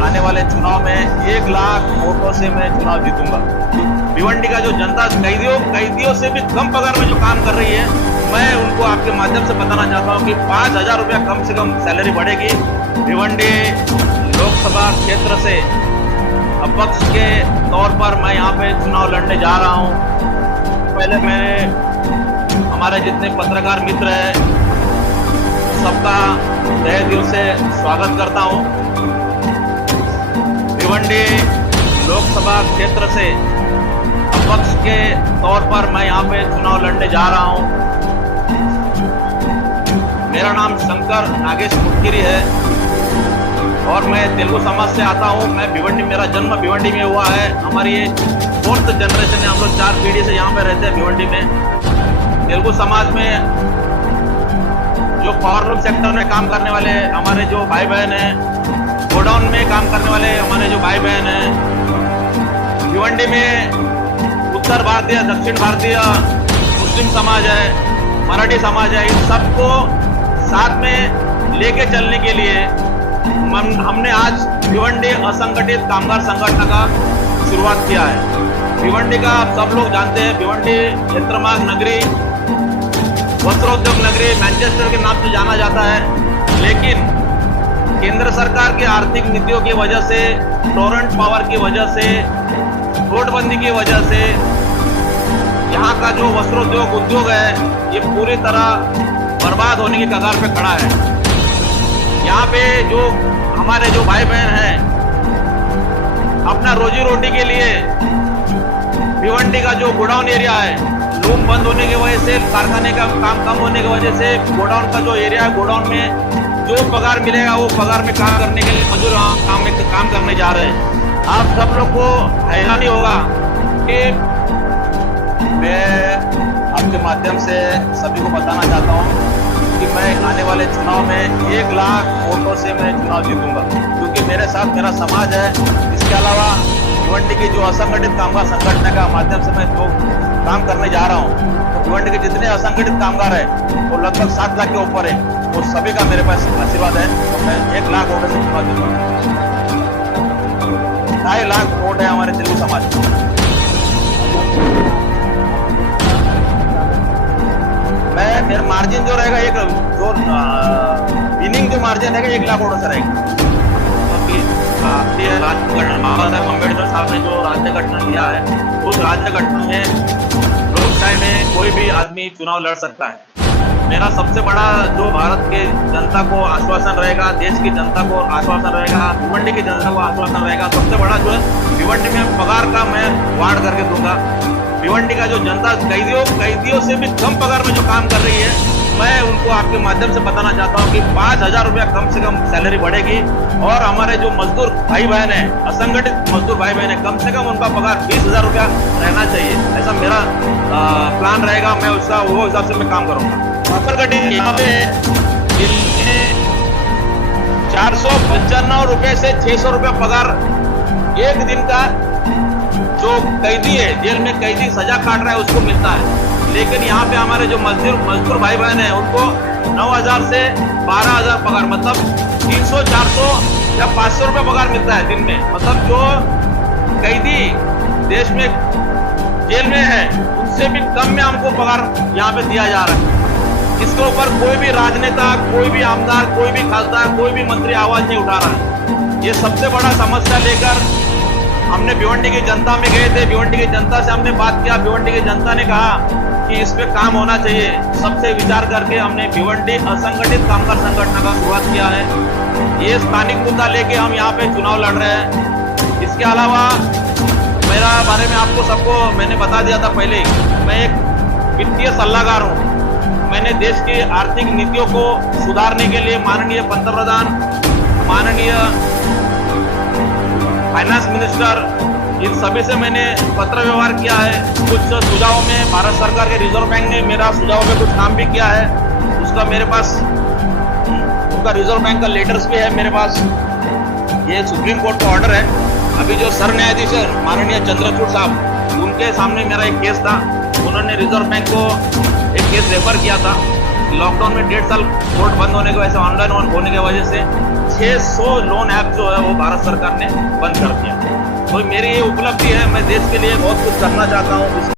आने वाले चुनाव में 1 लाख वोटों से मैं चुनाव जीतूंगा। भिवंडी का जो जनता कैदियों से भी कम पगार में जो काम कर रही है, मैं उनको आपके माध्यम से बताना चाहता हूं कि 5,000 रुपया कम से कम सैलरी बढ़ेगी। भिवंडी लोकसभा क्षेत्र से अपक्ष के तौर पर मैं यहाँ पे चुनाव लड़ने जा रहा हूँ। पहले मैंने हमारे जितने पत्रकार मित्र हैं सबका तहे दिल से स्वागत करता हूँ। भिवंडी लोकसभा क्षेत्र से अपक्ष के तौर पर मैं यहाँ पे चुनाव लड़ने जा रहा हूँ। मेरा नाम शंकर नागेश मुटगिरी है और मैं तेलुगु समाज से आता हूँ। मैं भिवंडी, मेरा जन्म भिवंडी में हुआ है। हमारी ये 4th जनरेशन है, हम लोग 4 पीढ़ी से यहाँ पे रहते हैं भिवंडी में। तेलुगु समाज में जो पावरलूम सेक्टर में काम करने वाले हमारे जो भाई बहन हैं, गोडाउन में काम करने वाले हमारे जो भाई बहन हैं, भिवंडी में उत्तर भारतीय, दक्षिण भारतीय मुस्लिम समाज है, मराठी समाज है, इन सबको साथ में लेके चलने के लिए हमने आज भिवंडी असंगठित कामगार संगठन का शुरुआत किया है। भिवंडी का आप सब लोग जानते हैं, भिवंडी यंत्रमाग नगरी, वस्त्रोद्योग नगरी, मैनचेस्टर के नाम से जाना जाता है। लेकिन केंद्र सरकार की आर्थिक नीतियों की वजह से, टोरेंट पावर की वजह से, नोटबंदी की वजह से यहाँ का जो वस्त्रोद्योग उद्योग है ये पूरी तरह बर्बाद होने की कगार पे खड़ा है। यहाँ पे जो हमारे जो भाई बहन हैं अपना रोजी रोटी के लिए भिवंडी का जो गोडाउन एरिया है, लूम बंद होने की वजह से, कारखाने का काम कम होने की वजह से गोडाउन का जो एरिया है, गोडाउन में जो पगार मिलेगा वो पगार में काम करने के लिए मजदूर काम करने जा रहे हैं। आप सब लोग को हैरानी होगा कि मैं आपके माध्यम से सभी को बताना चाहता हूँ कि मैं आने वाले चुनाव में 1 लाख वोटों से मैं चुनाव जीतूंगा, क्योंकि मेरे साथ मेरा समाज है। इसके अलावा भिवंडी की जो असंगठित कामगार संगठन का माध्यम से मैं जो काम करने जा रहा हूँ, तो भिवंडी के जितने असंगठित कामगार हैं वो लगभग 7 लाख के ऊपर है। वो सभी का मेरे पास आशीर्वाद है, तो मैं 1 लाख वोटों से चुनाव जीतूंगा। 2.5 लाख वोट है हमारे तेलुगु समाज में। मेरा मार्जिन जो रहेगा, एक जो विनिंग जो मार्जिन रहेगा 1 लाख वोटों से रहेगा। बाबा साहब अम्बेडकर साहब ने जो राज्य गठन किया है, उस राज्य गठन में लोकशाही में कोई भी आदमी चुनाव लड़ सकता है। मेरा सबसे बड़ा जो भारत के जनता को आश्वासन रहेगा, देश की जनता को आश्वासन रहेगा, भिवंडी की जनता को आश्वासन रहेगा, सबसे बड़ा जो है भिवंडी में पगार का मैं वार्ड करके दूंगा। भिवंडी का जो जनता कैदियों से भी कम पगार में जो काम कर रही है, मैं उनको आपके माध्यम से बताना चाहता हूं कि 5,000 रुपया कम से कम सैलरी बढ़ेगी। और हमारे जो मजदूर भाई बहन है, असंगठित मजदूर भाई बहन है, कम से कम उनका पगार 20,000 रुपया रहना चाहिए। ऐसा मेरा प्लान रहेगा। मैं उसका वो हिसाब से मैं काम करूंगा। असंगठित यहाँ पे 495 रुपये से 600 रुपया पगार एक दिन का जो कैदी है, जेल में कैदी सजा काट रहा है, उसको मिलता है। लेकिन यहाँ पे हमारे जो मजदूर भाई बहन है उनको 9,000 से 12,000 पगार, मतलब 300, 400 या 500 रुपये पगार मिलता है दिन में। मतलब जो कैदी देश में जेल में है उनसे भी कम में हमको पगार यहाँ पे दिया जा रहा है। इसके ऊपर कोई भी राजनेता, कोई भी आमदार, कोई भी खासदार, कोई भी मंत्री आवाज नहीं उठा रहा है। ये सबसे बड़ा समस्या लेकर हमने भिवंडी की जनता में गए थे। भिवंडी की जनता से हमने बात किया। भिवंडी की जनता ने कहा कि इस पे काम होना चाहिए। सबसे विचार करके हमने भिवंडी असंगठित कामगार संगठन का शुरुआत किया है। ये स्थानिक मुद्दा लेके हम यहाँ पे चुनाव लड़ रहे हैं। इसके अलावा मेरा बारे में आपको सबको मैंने बता दिया था पहले, मैं एक वित्तीय सलाहकार हूँ। मैंने देश की आर्थिक नीतियों को सुधारने के लिए माननीय पंतप्रधान, माननीय फाइनेंस मिनिस्टर, इन सभी से मैंने पत्र व्यवहार किया है। कुछ सुझावों में भारत सरकार के रिजर्व बैंक ने मेरा सुझाव में कुछ काम भी किया है। उसका मेरे पास उनका रिजर्व बैंक का लेटर्स भी है मेरे पास। ये सुप्रीम कोर्ट का ऑर्डर है। अभी जो सर न्यायाधीश है माननीय चंद्रचूड़ साहब, उनके सामने मेरा एक केस था। उन्होंने रिजर्व बैंक को एक केस रेफर किया था। लॉकडाउन में 1.5 साल कोर्ट बंद होने की वजह से, ऑनलाइन होने की वजह से 600 लोन ऐप जो है वो भारत सरकार ने बंद कर दिया। तो मेरी ये उपलब्धि है, मैं देश के लिए बहुत कुछ करना चाहता हूँ।